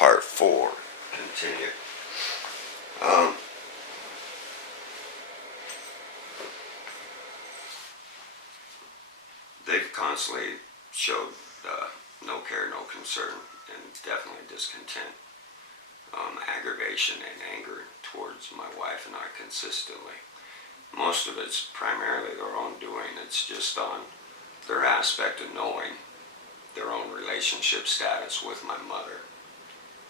Part 4. Continue. They've constantly showed no care, no concern, and definitely discontent, aggravation and anger towards my wife and I consistently. Most of it's primarily their own doing. It's just on their aspect of knowing their own relationship status with my mother,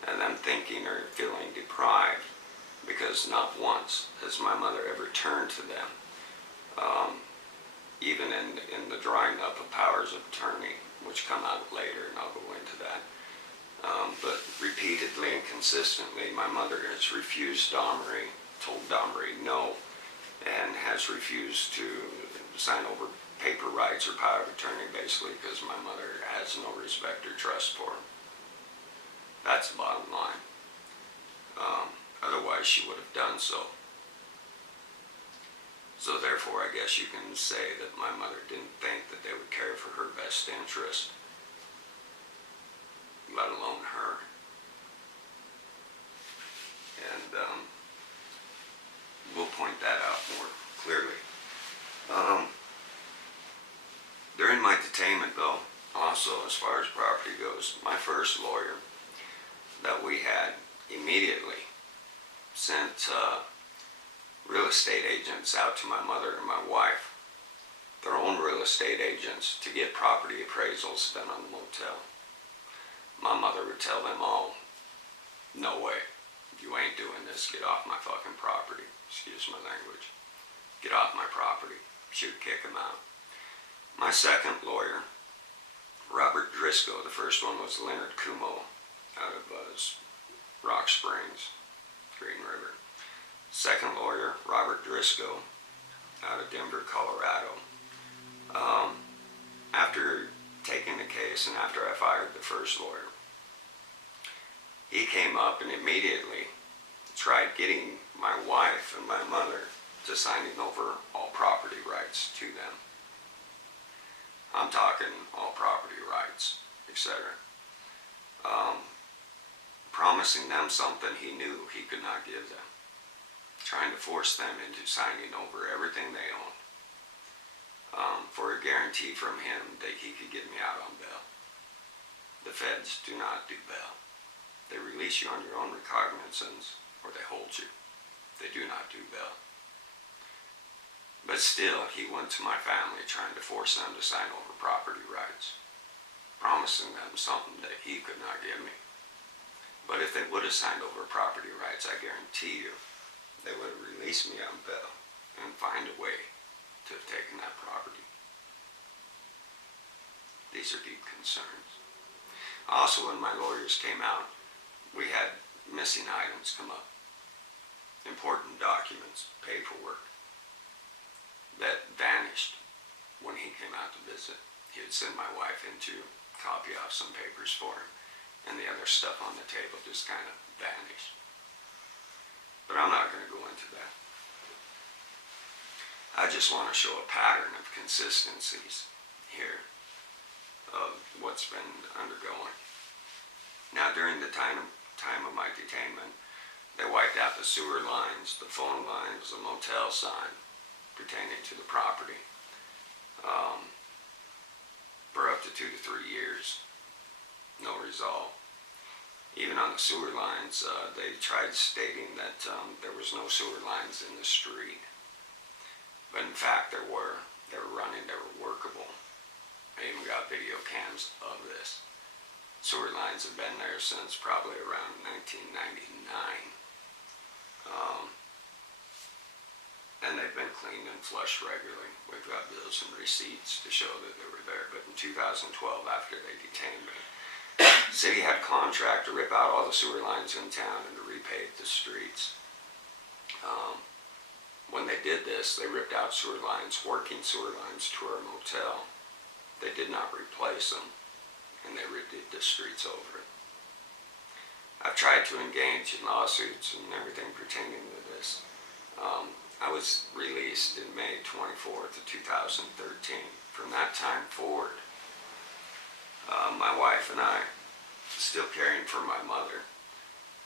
and them thinking or feeling deprived because not once has my mother ever turned to them, even in the drawing up of powers of attorney, which come out later, and I'll go into that. But repeatedly and consistently, my mother has refused Domery, told Domery no, and has refused to sign over paper rights or power of attorney, basically, because my mother has no respect or trust for him. That's the bottom line. Otherwise, she would have done so. So therefore, I guess you can say that my mother didn't think that they would care for her best interest, let alone her. And we'll point that out more clearly. During my detainment, though, also as far as property goes, my first lawyer that we had immediately sent real estate agents out to my mother and my wife, their own real estate agents, to get property appraisals done on the motel. My mother would tell them all, no way, you ain't doing this, get off my fucking property. Excuse my language. Get off my property. She would kick him out. My second lawyer, Robert Driscoll, the first one was Leonard Kumo out of Rock Springs, Green River. Second lawyer, Robert Driscoll out of Denver, Colorado. After taking the case and after I fired the first lawyer, he came up and immediately tried getting my wife and my mother to signing over all property rights to them. I'm talking all property rights, etc. Promising them something he knew he could not give them. Trying to force them into signing over everything they owned, for a guarantee from him that he could get me out on bail. The feds do not do bail. They release you on your own recognizance, or they hold you. They do not do bail. But still, he went to my family trying to force them to sign over property rights, promising them something that he could not give me. But if they would have signed over property rights, I guarantee you, they would have released me on bail and find a way to have taken that property. These are deep concerns. Also, when my lawyers came out, we had missing items come up. Important documents, paperwork, that vanished when he came out to visit. He would send my wife in to copy off some papers for him, and the other stuff on the table just kind of vanished. But I'm not going to go into that. I just want to show a pattern of consistencies here of what's been undergoing. Now, during the time of my detainment, they wiped out the sewer lines, the phone lines, the motel sign pertaining to the property for up to 2 to 3 years. No result. Even on the sewer lines, they tried stating that there was no sewer lines in the street. But in fact, there were. They were running, they were workable. I even got video cams of this. Sewer lines have been there since probably around 1999. And they've been cleaned and flushed regularly. We've got bills and receipts to show that they were there. But in 2012, after they detained me, the city had a contract to rip out all the sewer lines in town and to repave the streets. When they did this, they ripped out sewer lines, working sewer lines to our motel. They did not replace them, and they redid the streets over it. I've tried to engage in lawsuits and everything pertaining to this. I was released in May 24th of 2013. From that time forward, my wife and I, still caring for my mother,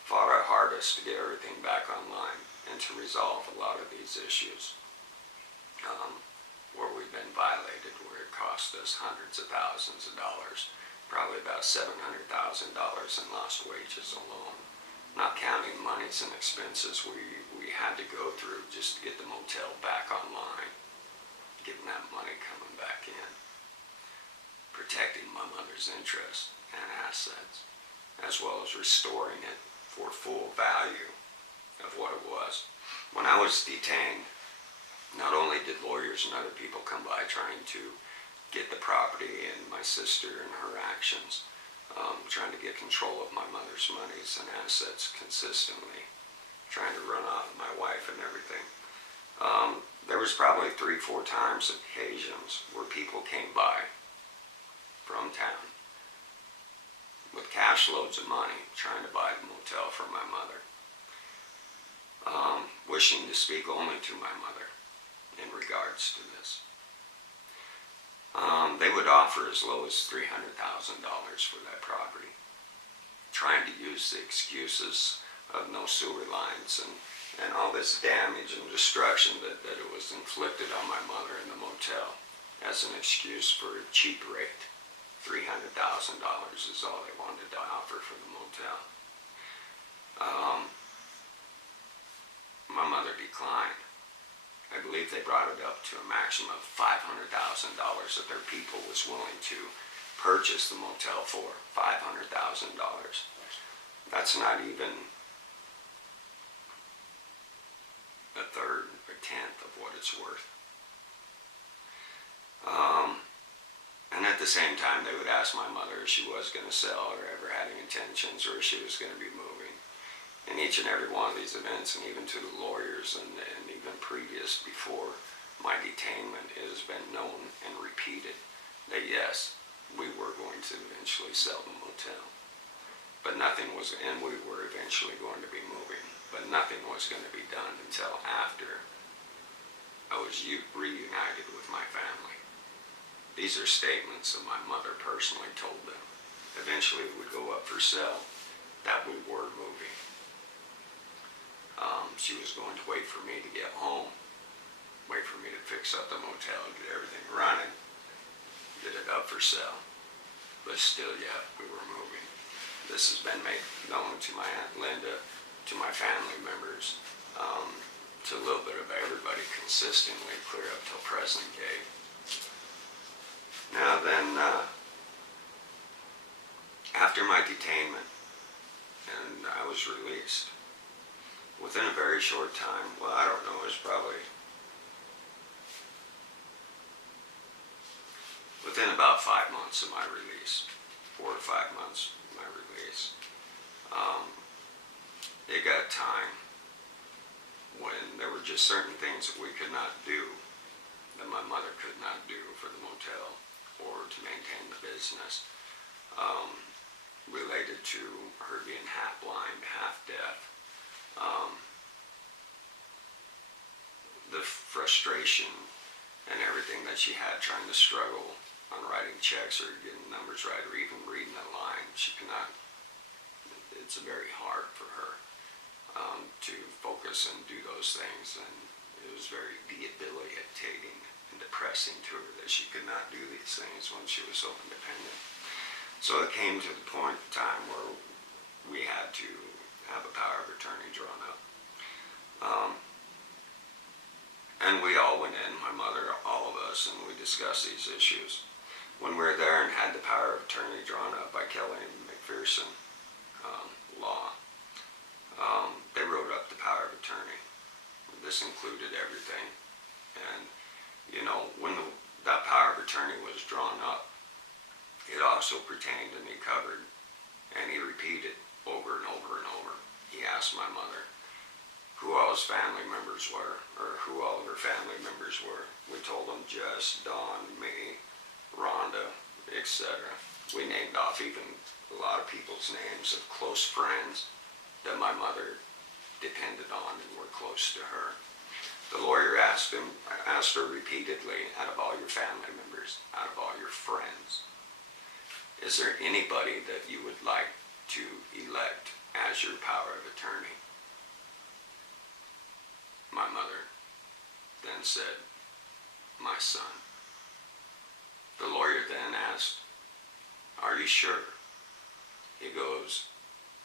fought our hardest to get everything back online and to resolve a lot of these issues where we've been violated, where it cost us hundreds of thousands of dollars, probably about $700,000 in lost wages alone, not counting monies and expenses we had to go through just to get the motel back online, getting that money coming back in, protecting my mother's interests and assets, as well as restoring it for full value of what it was. When I was detained, not only did lawyers and other people come by trying to get the property and my sister and her actions, trying to get control of my mother's monies and assets consistently, trying to run off my wife and everything. There was probably 3-4 times occasions where people came by from town with cash loads of money trying to buy the motel for my mother, wishing to speak only to my mother in regards to this. They would offer as low as $300,000 for that property, trying to use the excuses of no sewer lines and all this damage and destruction that it was inflicted on my mother in the motel as an excuse for a cheap rate. $300,000 is all they wanted to offer for the motel. My mother declined. I believe they brought it up to a maximum of $500,000 that their people was willing to purchase the motel for. $500,000. That's not even a third, a tenth of what it's worth. And at the same time, they would ask my mother if she was going to sell or ever had any intentions or if she was going to be moving. In each and every one of these events, and even to the lawyers and even previous before my detainment, it has been known and repeated that yes, we were going to eventually sell the motel. But nothing was, and we were eventually going to be moving, but nothing was going to be done until after I was reunited with my family. These are statements that my mother personally told them. Eventually it would go up for sale, that we were moving. She was going to wait for me to get home, wait for me to fix up the motel, get everything running, get it up for sale. But still, yeah, we were moving. This has been made known to my Aunt Linda, to my family members, to a little bit of everybody consistently, clear up till present day. Now then, after my detainment, and I was released, within a very short time, well, I don't know, it was probably within about 5 months of my release, 4 or 5 months of my release, it got time when there were just certain things that we could not do, that my mother could not do for the motel or to maintain the business, related to her being half blind, half deaf. The frustration and everything that she had trying to struggle on writing checks or getting numbers right or even reading a line, she could not, it's very hard for her to focus and do those things, and it was very debilitating and depressing to her that she could not do these things when she was so independent. So it came to the point in time where we had to have a power of attorney drawn up. And we all went in, my mother, all of us, and we discussed these issues. When we were there and had the power of attorney drawn up by Kelly and McPherson law, they wrote up the power of attorney. This included everything. And, you know, when that power of attorney was drawn up, it also pertained and he covered, and he repeated over and over and over. He asked my mother who all his family members were, or who all of her family members were. We told him Jess, Dawn, me, Rhonda, etc. We named off even a lot of people's names of close friends that my mother depended on and were close to her. The lawyer asked her repeatedly, out of all your family members, out of all your friends, is there anybody that you would like to elect as your power of attorney. My mother then said, my son. The lawyer then asked, are you sure? He goes,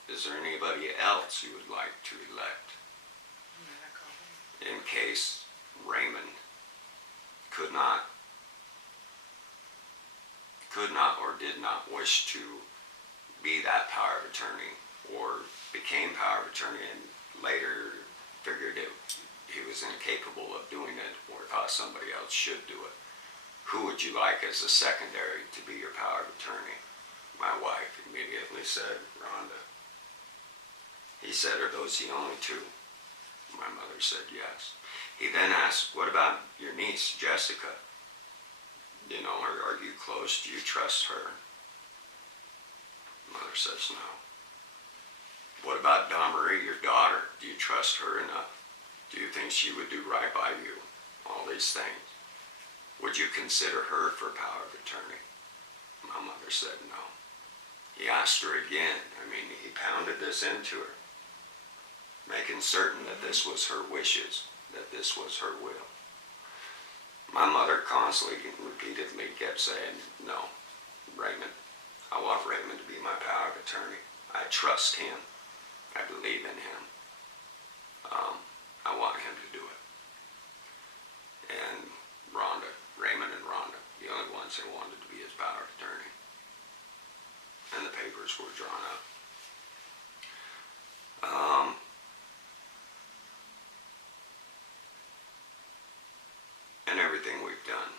is there anybody else you would like to elect? In case Raymond could not or did not wish to be that power of attorney, or became power of attorney and later figured he was incapable of doing it, or thought somebody else should do it. Who would you like as a secondary to be your power of attorney? My wife immediately said, Rhonda. He said, are those the only two? My mother said yes. He then asked, what about your niece, Jessica? You know, are you close? Do you trust her? Mother says no. What about Damarie, your daughter? Do you trust her enough? Do you think she would do right by you? All these things. Would you consider her for power of attorney? My mother said no. He asked her again. I mean, he pounded this into her, making certain that this was her wishes, that this was her will. My mother constantly, repeatedly kept saying, no, Raymond, I want Raymond to be my power of attorney. I trust him. I believe in him. I want him to do it. And Raymond and Rhonda, the only ones that wanted to be his power of attorney. And the papers were drawn up. And everything we've done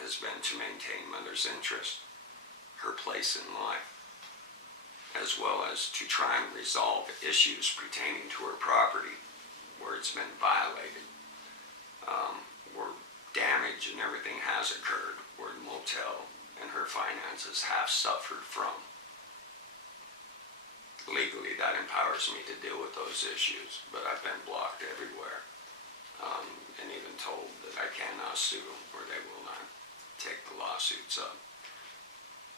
has been to maintain Mother's interest, her place in life, as well as to try and resolve issues pertaining to her property where it's been violated, where damage and everything has occurred, where the motel and her finances have suffered from. Legally, that empowers me to deal with those issues, but I've been blocked everywhere, and even told that I cannot sue or they will not take the lawsuits up.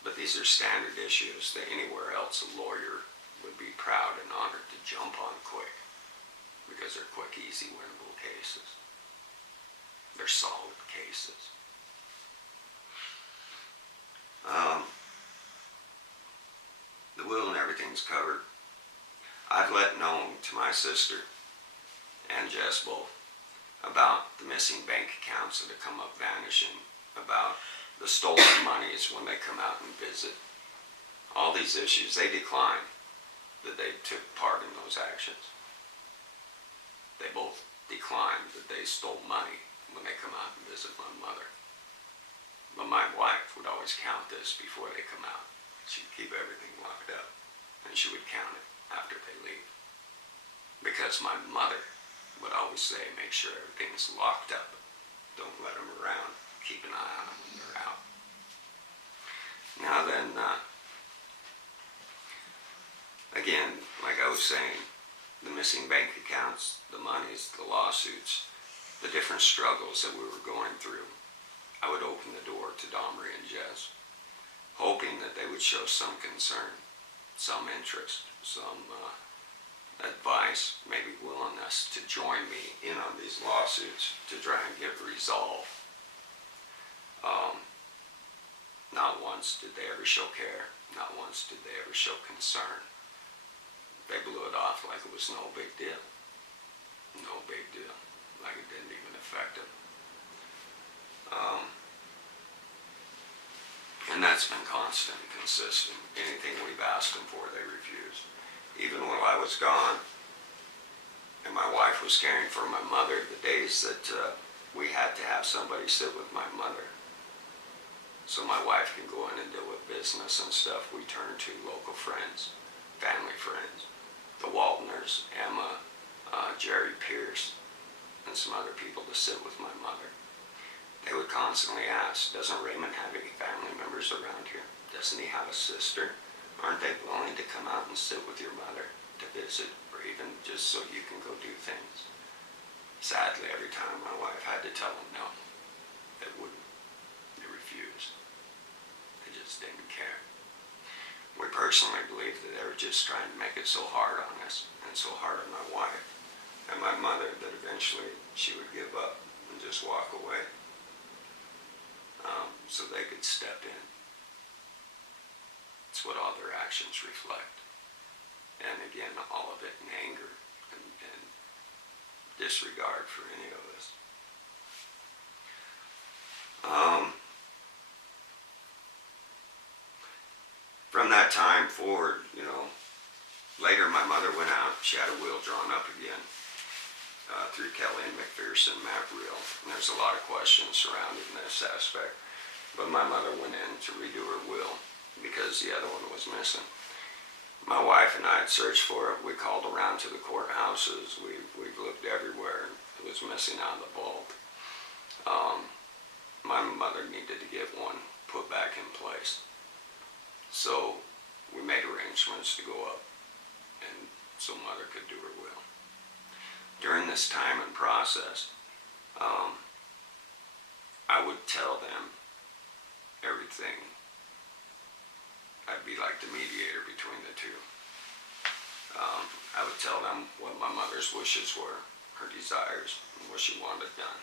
But these are standard issues that anywhere else a lawyer would be proud and honored to jump on quick, because they're quick, easy, winnable cases. They're solid cases. The will and everything's covered. I've let known to my sister and Jess both about the missing bank accounts that have come up vanishing, about the stolen monies when they come out and visit. All these issues, they declined that they took part in those actions. They both declined that they stole money when they come out and visit my mother. But my wife would always count this before they come out. She'd keep everything locked up, and she would count it after they leave. Because my mother would always say, make sure everything's locked up. Don't let them around. Keep an eye on them when they're out. Now then, again, like I was saying, the missing bank accounts, the monies, the lawsuits, the different struggles that we were going through, I would open the door to Damarie and Jess, hoping that they would show some concern, some interest, some advice, maybe willingness to join me in on these lawsuits to try and get resolved. Not once did they ever show care. Not once did they ever show concern. They blew it off like it was no big deal. No big deal. Like it didn't even affect them. And that's been constant and consistent. Anything we've asked them for, they refused. Even while I was gone, and my wife was caring for my mother, the days that we had to have somebody sit with my mother so my wife can go in and deal with business and stuff, we turned to local friends, family friends, the Waltners, Emma, Jerry Pierce, and some other people to sit with my mother. They would constantly ask, doesn't Raymond have any family members around here? Doesn't he have a sister? Aren't they willing to come out and sit with your mother to visit, or even just so you can go do things? Sadly, every time my wife had to tell them no, they wouldn't. They refused. They just didn't care. we personally believe that they were just trying to make it so hard on us and so hard on my wife and my mother that eventually she would give up and just walk away, so they could step in. It's what all their actions reflect. And again, all of it in anger and disregard for any of us. From that time forward, later my mother went out. She had a will drawn up again through Kelly and McPherson map reel. And there's a lot of questions surrounding this aspect. But my mother went in to redo her will because the other one was missing. My wife and I had searched for it. We called around to the courthouses. We've looked everywhere. It was missing out of the vault. My mother needed to get one put back in place. So we made arrangements to go up and so mother could do her will. During this time and process, I would tell them everything. I'd be like the mediator between the two. I would tell them what my mother's wishes were, her desires, and what she wanted done.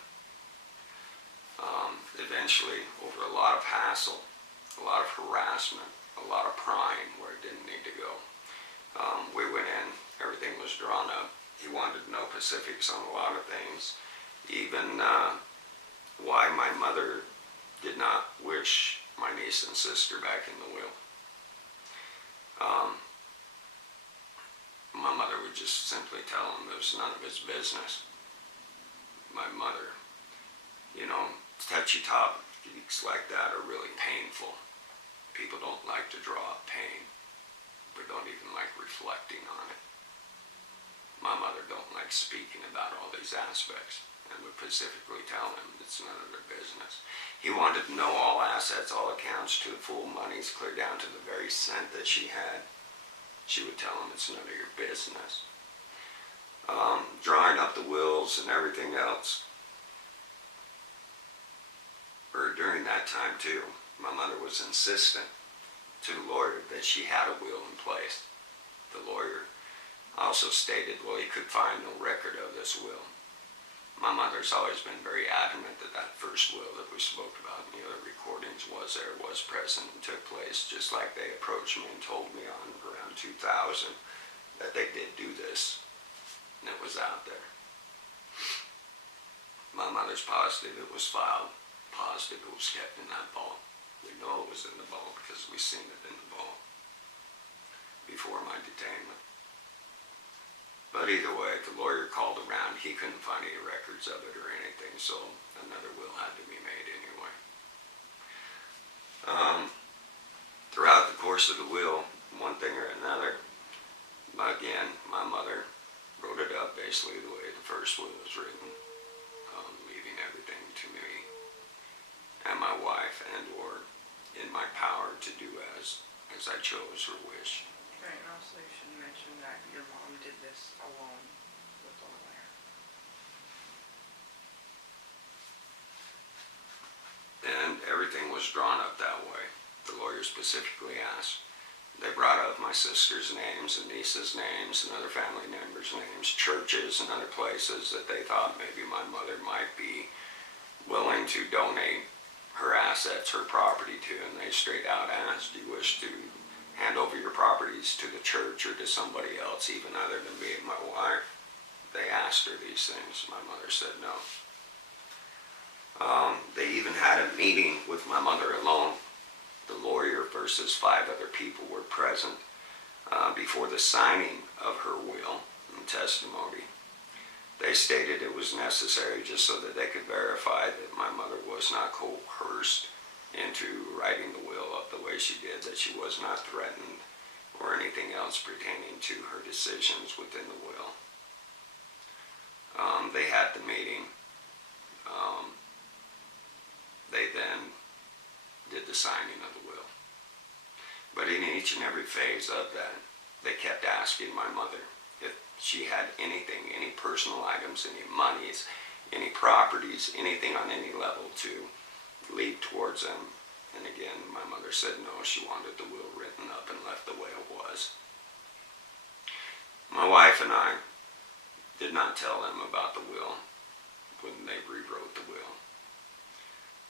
Eventually, over a lot of hassle, a lot of harassment, a lot of prying where it didn't need to go, we went in, everything was drawn up. He wanted to know specifics on a lot of things, even why my mother did not wish my niece and sister back in the will. My mother would just simply tell him it was none of his business. My mother, touchy topics like that are really painful. People don't like to draw up pain, but don't even like reflecting on it. My mother don't like speaking about all these aspects and would specifically tell him it's none of their business. He wanted to know all assets, all accounts to the full monies, clear down to the very cent that she had. She would tell him it's none of your business. Drawing up the wills and everything else. Or during that time too, my mother was insistent to the lawyer that she had a will in place. The lawyer also stated, well, he could find no record of this will. My mother's always been very adamant that that first will that we spoke about in the other recordings was present and took place, just like they approached me and told me on around 2000 that they did do this, and it was out there. My mother's positive it was filed, positive it was kept in that vault. We know it was in the vault because we seen it in the vault before my detainment. But either way, the lawyer called around. He couldn't find any records of it or anything, so another will had to be made anyway. Throughout the course of the will, one thing or another, again, my mother wrote it up basically the way the first will was written, leaving everything to me and my wife and or in my power to do as I chose or wished. Right, and also you should mention that your mom did this alone with the lawyer. And everything was drawn up that way. The lawyer specifically asked. They brought up my sister's names and niece's names and other family members' names, churches and other places that they thought maybe my mother might be willing to donate her assets, her property to, and they straight out asked, do you wish to hand over your properties to the church or to somebody else, even other than me and my wife? They asked her these things. My mother said no. They even had a meeting with my mother alone. The lawyer versus 5 other people were present before the signing of her will and testimony. They stated it was necessary just so that they could verify that my mother was not coerced into writing the will up the way she did, that she was not threatened or anything else pertaining to her decisions within the will. They had the meeting. They then did the signing of the will. But in each and every phase of that, they kept asking my mother if she had anything, any personal items, any monies, any properties, anything on any level to leave towards them And again, my mother said no, she wanted the will written up and left the way it was. My wife and I did not tell them about the will when they rewrote the will.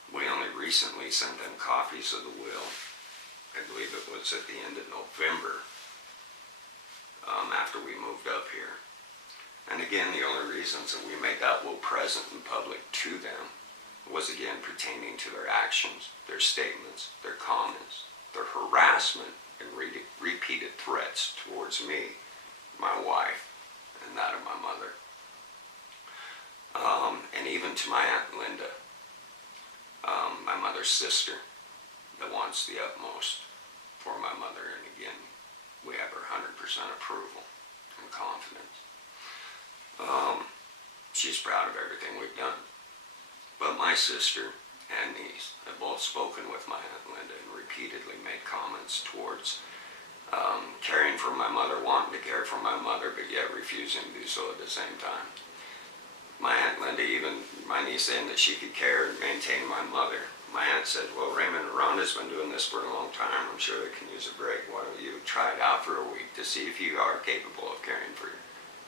We only recently sent them copies of the will. I believe it was at the end of November, after we moved up here. And again, the only reasons that we made that will present in public to them was again pertaining to their actions, their statements, their comments, their harassment and repeated threats towards me, my wife, and that of my mother. And even to my Aunt Linda, my mother's sister, that wants the utmost for my mother. And again, we have her 100% approval and confidence. She's proud of everything we've done. But my sister and niece have both spoken with my Aunt Linda and repeatedly made comments towards caring for my mother, wanting to care for my mother, but yet refusing to do so at the same time. My Aunt Linda, even my niece, saying that she could care and maintain my mother. My aunt said, well, Raymond and Rhonda's been doing this for a long time. I'm sure they can use a break. Why don't you try it out for a week to see if you are capable of caring for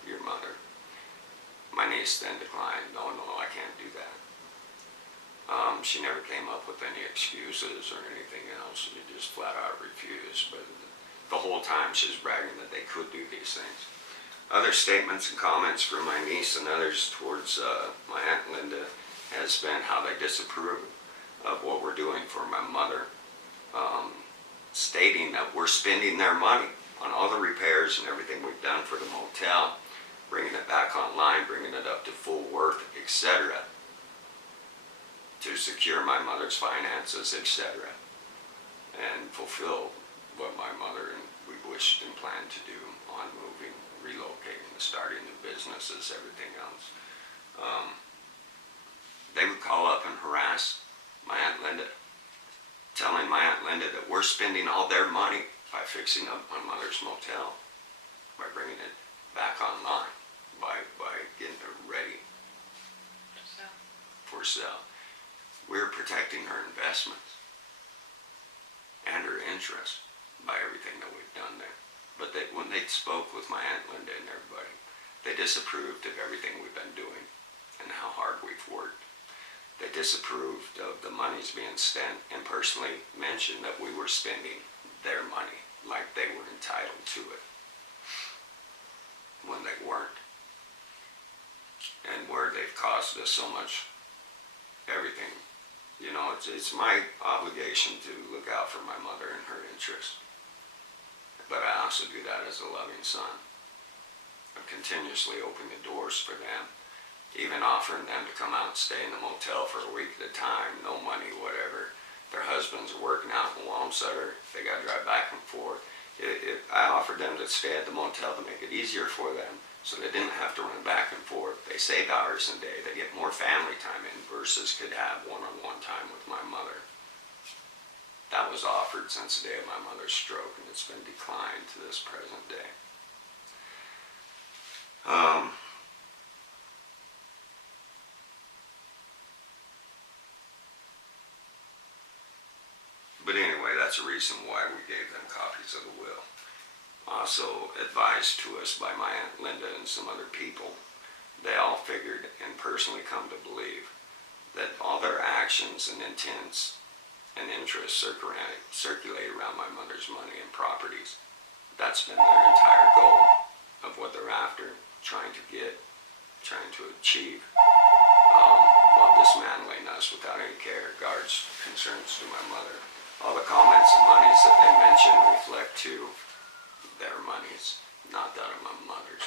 your mother? My niece then declined. No, I can't do that. She never came up with any excuses or anything else. She just flat out refused. But the whole time she's bragging that they could do these things. Other statements and comments from my niece and others towards my Aunt Linda has been how they disapprove of what we're doing for my mother, stating that we're spending their money on all the repairs and everything we've done for the motel, bringing it back online, bringing it up to full worth, etc., to secure my mother's finances, etc., and fulfill what my mother and we wished and planned to do on moving, relocating, starting new businesses, everything else. They would call up and harass my Aunt Linda, telling my Aunt Linda that we're spending all their money by fixing up my mother's motel, by bringing it back online, by getting it ready for sale. We're protecting her investments and her interest by everything that we've done there. But when they spoke with my Aunt Linda and everybody, they disapproved of everything we've been doing and how hard we've worked. They disapproved of the monies being spent and personally mentioned that we were spending their money like they were entitled to it when they weren't. And where they've cost us so much, everything. You know, it's my obligation to look out for my mother and her interests. But I also do that as a loving son. I'm continuously opening the doors for them, even offering them to come out and stay in the motel for a week at a time, no money, whatever. Their husbands are working out in Wamsutter. They got to drive back and forth. I offered them to stay at the motel to make it easier for them so they didn't have to run back and forth. They save hours a day. They get more family time in versus could have one-on-one time with my mother. That was offered since the day of my mother's stroke, and it's been declined to this present day. But anyway, that's a reason why we gave them copies of the will. Also advised to us by my Aunt Linda and some other people, they all figured and personally come to believe that all their actions and intents and interests circulate around my mother's money and properties. That's been their entire goal of what they're after, trying to get, trying to achieve, while dismantling us without any care, regards, concerns to my mother. All the comments and monies that they mention reflect to their monies, not that of my mother's.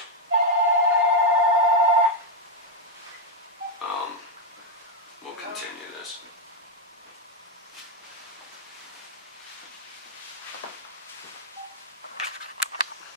We'll continue this.